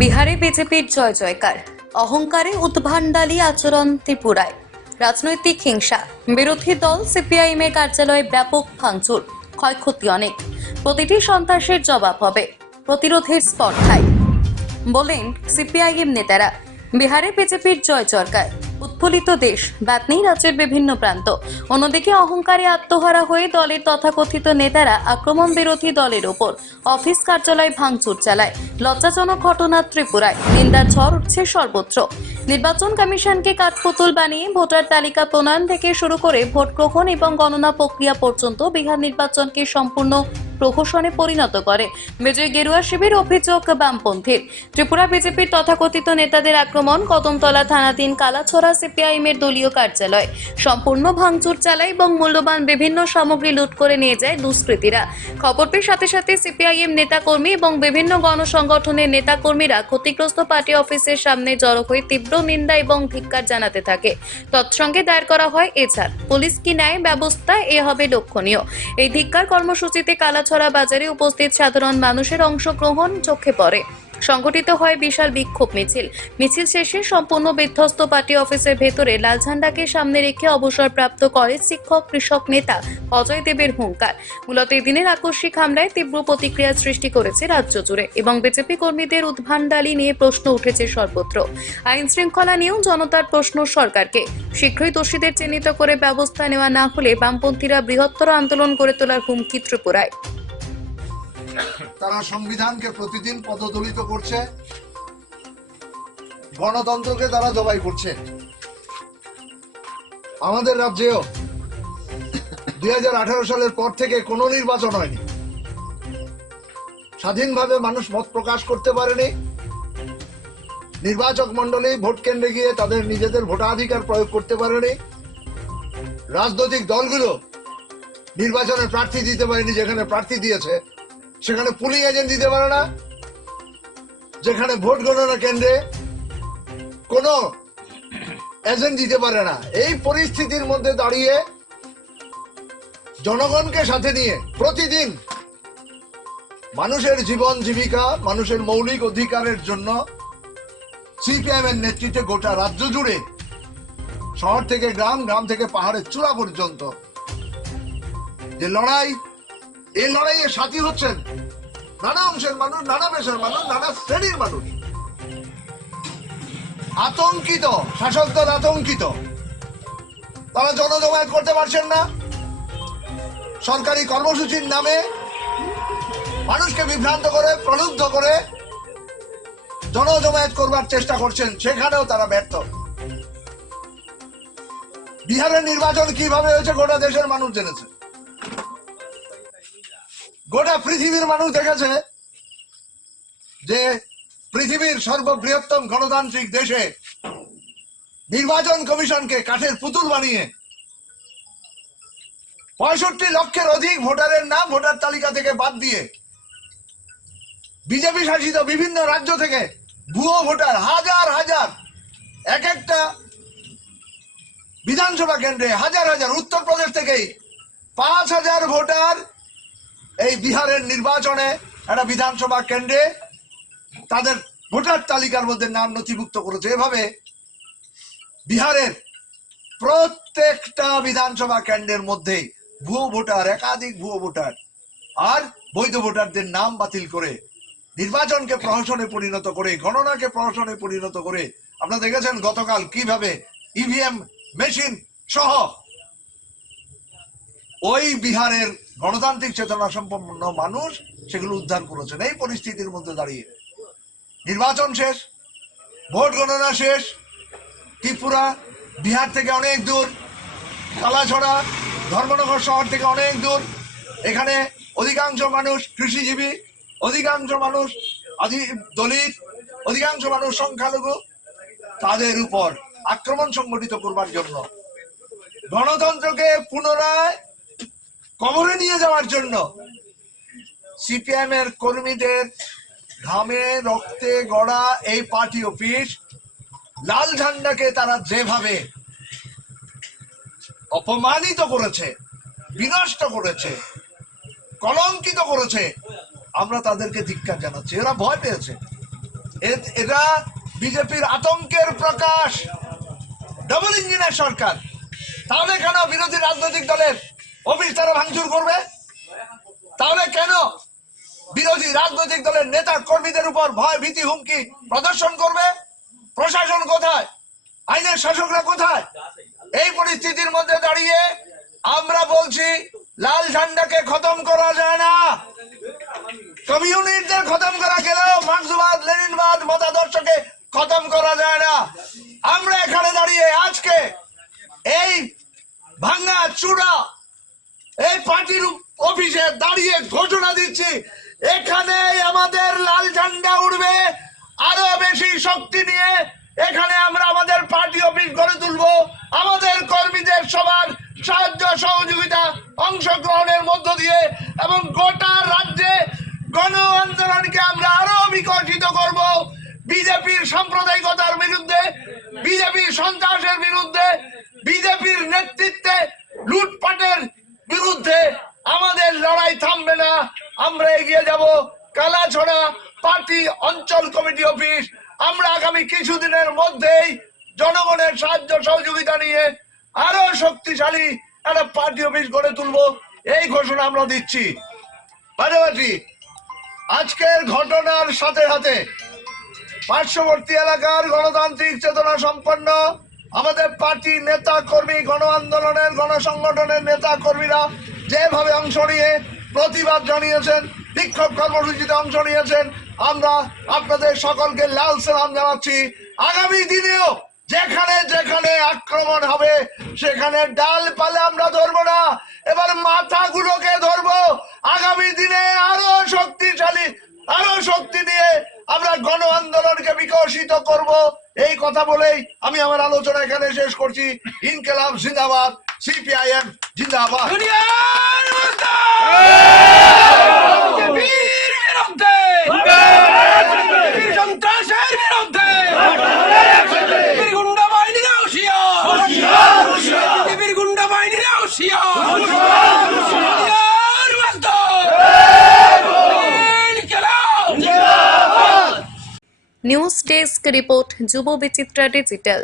বিহারে বিজেপির জয় জয়কার। অহংকারে উদ্ভান্ডালী আচরণ ত্রিপুরায়। রাজনৈতিক হিংসা। বিরোধী দল সিপিআইএম এর কার্যালয়ে ব্যাপক ভাঙচুর। ক্ষয়ক্ষতি অনেক। প্রতিটি সন্ত্রাসের জবাব হবে প্রতিরোধের স্পর্ধায়। বলেন সিপিআইএম নেতারা, বিহারে বিজেপির জয় সরকার উৎফুল্লিত দেশ। বাদ নেই রাজ্যের বিভিন্ন প্রান্ত। অন্যদিকে অহংকারে আত্মহারা হয়ে দলের তথাকথিত নেতারা আক্রমণ বিরোধী দলের ওপর অফিস কার্যালয় ভাঙচুর চালায়। লজ্জাজনক ঘটনা ত্রিপুরায়। নিন্দার ঝড় উঠছে সর্বত্র। নির্বাচন কমিশনকে কাঠপুতুল বানিয়ে ভোটার তালিকা প্রণয়ন থেকে শুরু করে ভোট গ্রহণ এবং গণনা প্রক্রিয়া পর্যন্ত বিহার নির্বাচনকে সম্পূর্ণ প্রহসনে পরিণত করে। বিজয় গেরুয়া শিবির অভিযোগ বামপন্থীর ত্রিপুরা বিজেপির তথাকথিত নেতাদের আক্রমণ কদমতলা থানাধীন কালাছড়া সিপিআইএম এর দলীয় কার্যালয়। সম্পূর্ণ ভাঙচুর চালায় এবং মূল্যবান বিভিন্ন সামগ্রী লুট করে নিয়ে যায় দুষ্কৃতীরা। খবর পেয়ে সাথে সাথে সিপিআইএম নেতাকর্মী এবং বিভিন্ন গণসংগঠনের নেতাকর্মীরা ক্ষতিগ্রস্ত পার্টি অফিসের সামনে জড়ো হয়ে তীব্র নিন্দা এবং ধিক্কার জানাতে থাকে। তৎসঙ্গে দায়ের করা হয় এছাড় পুলিশ কি ন্যায় ব্যবস্থা এ হবে লক্ষণীয়। এই ধিক্কার কর্মসূচিতে কালাছড়া বাজারে উপস্থিত সাধারণ মানুষের অংশগ্রহণ চোখে পড়ে। সংগঠিত হয় বিশাল বিক্ষোভ মিছিল। মিছিল শেষে সম্পূর্ণ বিধ্বস্ত পার্টি অফিসের ভেতরে লাল ঝান্ডাকে সামনে রেখে অবসরপ্রাপ্ত কলেজ শিক্ষক, কৃষক নেতা অজয় দেবের হুঙ্কার। মূলত এদিনের আকস্মিক হামলায় তীব্র প্রতিক্রিয়া সৃষ্টি করেছে রাজ্য জুড়ে এবং বিজেপি কর্মীদের উদ্ভান্ডালি নিয়ে প্রশ্ন উঠেছে সর্বত্র। আইন শৃঙ্খলা নিয়েও জনতার প্রশ্ন সরকারকে। শীঘ্রই দোষীদের চিহ্নিত করে ব্যবস্থা নেওয়া না হলে বামপন্থীরা বৃহত্তর আন্দোলন গড়ে তোলার হুমকি ত্রিপুরায়। তারা সংবিধানকে প্রতিদিন পদদলিত করছে। গণতন্ত্রকে তারা জবাই করছে। আমাদের রাজ্যেও দুই সালের পর থেকে কোনো নির্বাচন হয়নি। স্বাধীনভাবে মানুষ মত প্রকাশ করতে পারেনি। নির্বাচক মন্ডলী ভোট কেন্দ্রে গিয়ে তাদের নিজেদের ভোটাধিকার প্রয়োগ করতে পারেনি। রাজনৈতিক দলগুলো নির্বাচনে প্রার্থী দিতে পারেনি যেখানে প্রার্থী দিয়েছে। সেখানে পুলিং এজেন্ট দিতে পারে না, যেখানে ভোট গণনা কেন্দ্রে কোনো এজেন্ট দিতে পারে না। এই পরিস্থিতির মধ্যে দাঁড়িয়ে জনগণকে সাথে নিয়ে প্রতিদিন মানুষের জীবন জীবিকা, মানুষের মৌলিক অধিকারের জন্য সিপিএম এর নেতৃত্বে গোটা রাজ্য জুড়ে, শহর থেকে গ্রাম গ্রাম থেকে পাহাড়ের চূড়া পর্যন্ত যে লড়াই এই লড়াইয়ে সাথী হচ্ছেন নানা অংশের মানুষ, নানা পেশার মানুষ, নানা শ্রেণির মানুষ। আতঙ্কিত, শাসক দল আতঙ্কিত। তারা জনজমায়েত করতে পারছেন না। সরকারি কর্মসূচির নামে মানুষকে বিভ্রান্ত করে, প্রলুব্ধ করে জনজমায়েত করবার চেষ্টা করছেন, সেখানেও তারা ব্যর্থ। বিহারের নির্বাচন কীভাবে হয়েছে গোটা দেশের মানুষ জেনেছে। গোটা পৃথিবীর মানুষ দেখেছে যে পৃথিবীর সর্ববৃহত্তম গণতান্ত্রিক দেশে নির্বাচন কমিশনকে কাঠের পুতুল বানিয়ে পঁয়ষট্টি লক্ষের অধিক ভোটারের নাম ভোটার তালিকা থেকে বাদ দিয়ে বিজেপি শাসিত বিভিন্ন রাজ্য থেকে ভুয়ো ভোটার হাজার হাজার, এক একটা বিধানসভা কেন্দ্রে হাজার হাজার, উত্তরপ্রদেশ থেকেই পাঁচ হাজার ভোটার এই বিহারের নির্বাচনে একটা বিধানসভা কেন্দ্রে তাদের ভোটার তালিকার মধ্যে নাম নথিভুক্ত করেছে। এভাবে বিহারের প্রত্যেকটা বিধানসভা কেন্দ্রের মধ্যে ভুয়ো ভোটার, একাধিক ভুয়ো ভোটার আর বৈধ ভোটারদের নাম বাতিল করে নির্বাচনকে প্রহসনে পরিণত করে, গণনাকে প্রহসনে পরিণত করে। আপনারা দেখেছেন গতকাল কীভাবে ইভিএম মেশিন সহ ওই বিহারের গণতান্ত্রিক চেতনা সম্পন্ন মানুষ সেগুলো উদ্ধার করেছেন। এই পরিস্থিতির মধ্যে দাঁড়িয়ে। নির্বাচন শেষ, ভোট গণনা শেষ, ত্রিপুরা, বিহার থেকে অনেক দূর, কালাছড়া, ধর্মনগর শহর থেকে অনেক দূর, এখানে অধিকাংশ মানুষ কৃষিজীবী, অধিকাংশ মানুষ আদি দলিত, অধিকাংশ মানুষ সংখ্যালঘু, তাদের উপর আক্রমণ সংগঠিত করবার জন্য। গণতন্ত্রকে পুনরায় কবরে নিয়ে যাওয়ার জন্য। সিপিএম এর কর্মীদের ঘামে, রক্তে গড়া এই পার্টি অফিস, লাল ঝান্ডাকে তারা যেভাবে অপমানিত করেছে, বিনষ্ট করেছে, কলঙ্কিত করেছে, আমরা তাদেরকে ধিক্কার জানাচ্ছি। এরা ভয় পেয়েছে। এ- এটা বিজেপির আতঙ্কের প্রকাশ। ডবল ইঞ্জিনের সরকার। তাহলে কেন বিরোধী রাজনৈতিক দলের অফিস তারা ভাঙচুর করবে? তাহলে কেন? বিরোধী রাজনৈতিক দলের নেতা কর্মীদের উপর ভয়, ভীতি, হুমকি প্রদর্শন করবে? প্রশাসন কোথায়? আইনের শাসকরা কোথায়? এই পরিস্থিতির মধ্যে দাঁড়িয়ে আমরা বলছি, লাল ঝান্ডাকে খতম করা যায় না। কমিউনিস্টদের খতম করা গেলেও মার্ক্সবাদ, লেনিনবাদ মতাদর্শকে খতম করা যায় না আমরা এখানে দাঁড়িয়ে আজকে এই ভাঙ্গা চূড়া এই পার্টির অফিসে দাঁড়িয়ে দিচ্ছি এখানে আমাদের লাল ঝান্ডা উঠবে আরও বেশি শক্তি নিয়ে এখানে আমরা আমাদের পার্টি অফিস গড়ে তুলবো। আমাদের কর্মীদের সবার সাহায্য সহযোগিতা অংশগ্রহণের মধ্য দিয়ে এবং গোটা রাজ্যে গণ আন্দোলনকে আমরা আরও বিকশিত করব। বিজেপির সাম্প্রদায়িকতার বিরুদ্ধে, বিজেপির সন্ত্রাসের বিরুদ্ধে, বিজেপির নেতৃত্বে লুটপাটের বিরুদ্ধে আমাদের লড়াই থামবে না। আমরা এগিয়ে যাব। কালাছড়া পার্টি অঞ্চল কমিটি অফিস। আমরা আগামী কিছুদিনের মধ্যেই জনগণের সাহায্য সহযোগিতা নিয়ে আরও শক্তিশালী একটা পার্টি অফিস গড়ে তুলবো। এই ঘোষণা আমরা দিচ্ছি। পাশাপাশি আজকের ঘটনার সাথে সাথে পার্শ্ববর্তী এলাকার গণতান্ত্রিক চেতনা সম্পন্ন আমাদের পার্টি নেতা কর্মী গণ আন্দোলনের, গণসংগঠনের নেতা কর্মীরা যেভাবে অংশ নিয়ে প্রতিবাদ জানিয়েছেন, বিক্ষোভ কর্মসূচিতে অংশ নিয়েছেন, আমরা আপনাদের সকলকে লাল সালাম জানাচ্ছি। আগামী দিনেও যেখানে যেখানে আক্রমণ হবে, সেখানে ডাল পালে আমরা ধরবো না। এবার মাথাগুলোকে ধরবো। আগামী দিনে আরও শক্তিশালী, আরও শক্তি দিয়ে আমরা গণ আন্দোলনকে বিকশিত করব। এই কথা বলেই আমি আমার আলোচনা এখানে শেষ করছি। ইনকেলাব জিন্দাবাদ, সিপিআইএম জিন্দাবাদ। নিউজ ডেস্ক রিপোর্ট যুব বিচিত্রা ডিজিটাল।